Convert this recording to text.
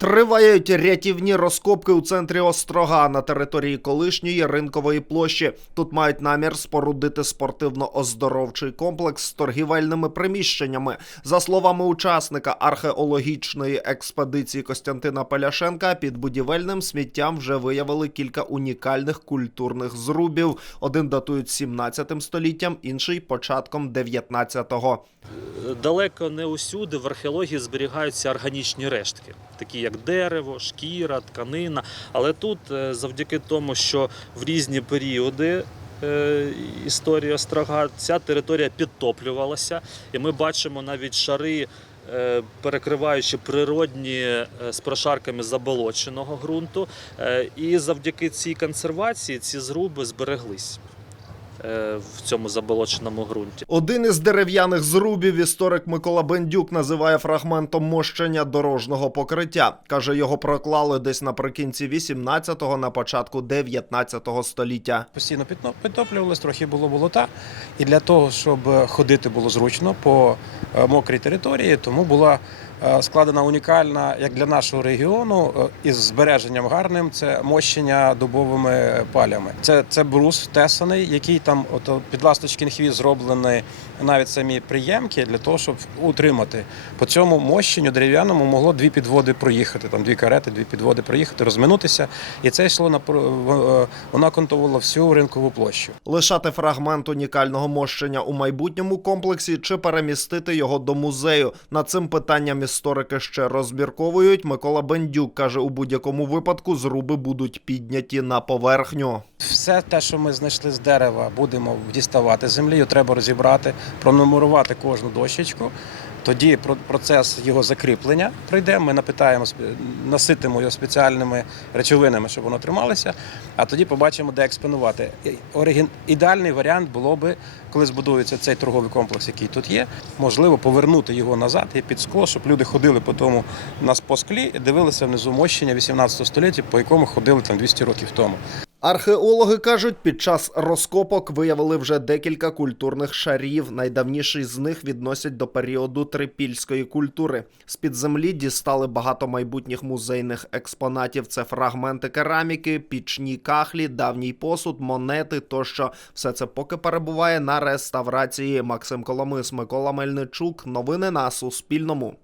Тривають рятівні розкопки у центрі Острога на території колишньої ринкової площі. Тут мають намір спорудити спортивно-оздоровчий комплекс з торгівельними приміщеннями. За словами учасника археологічної експедиції Костянтина Пеляшенка, під будівельним сміттям вже виявили кілька унікальних культурних зрубів. Один датують 17 століттям, інший початком 19-го. Далеко не усюди в археології зберігаються органічні рештки, такі як дерево, шкіра, тканина. Але тут, е, завдяки тому, що в різні періоди е, історії острога ця територія підтоплювалася, і ми бачимо навіть шари. е, Перекриваючи природні з прошарками заболоченого ґрунту, і завдяки цій консервації ці зруби збереглись в цьому заболоченому ґрунті. Один із дерев'яних зрубів історик Микола Бендюк називає фрагментом мощення дорожнього покриття. Каже, його проклали десь наприкінці 18-го, на початку 19-го століття. Постійно підтоплювалось, трохи було болота. І для того, щоб е, ходити було зручно по е, мокрій території, тому була е, складена унікальна, як для нашого регіону, е, із збереженням гарним, це мощення дубовими палями. Це, це брус тесаний, який там от, під ласточкін хвіст зроблений навіть самі приємки для того, щоб утримати. По цьому мощенню дерев'яному могло дві підводи проїхати, там дві карети, дві підводи проїхати, розминутися. І це йшло на е, вона контувала всю ринкову площу. Лишати фрагмент унікального мощення у майбутньому комплексі чи перемістити його до музею. Над цим питанням історики ще розмірковують. Микола Бендюк каже, у будь-якому випадку зруби будуть підняті на поверхню. Все те, що ми знайшли з дерева, будемо діставати з землі, його треба розібрати, пронумерувати кожну дощечку. Тоді про- процес його закріплення пройде. Ми напитаємо наситимо його спеціальними речовинами, щоб воно трималося. А тоді побачимо, де експонувати. Ідеальний варіант було би, коли збудується цей торговий комплекс, який тут є, можливо, повернути його назад і під скло, щоб люди ходили по тому нас по склі і дивилися внизу мощення 18 століття, по якому ходили там 200 років тому. Археологи кажуть, під час розкопок виявили вже декілька культурних шарів. Найдавніший з них відносять до періоду трипільської культури. З під землі дістали багато майбутніх музейних експонатів. Це фрагменти кераміки, пічні кахлі, давній посуд, монети тощо. Все це поки перебуває на реставрації. Максим Коломис, Микола Мельничук. Новини на Суспільному.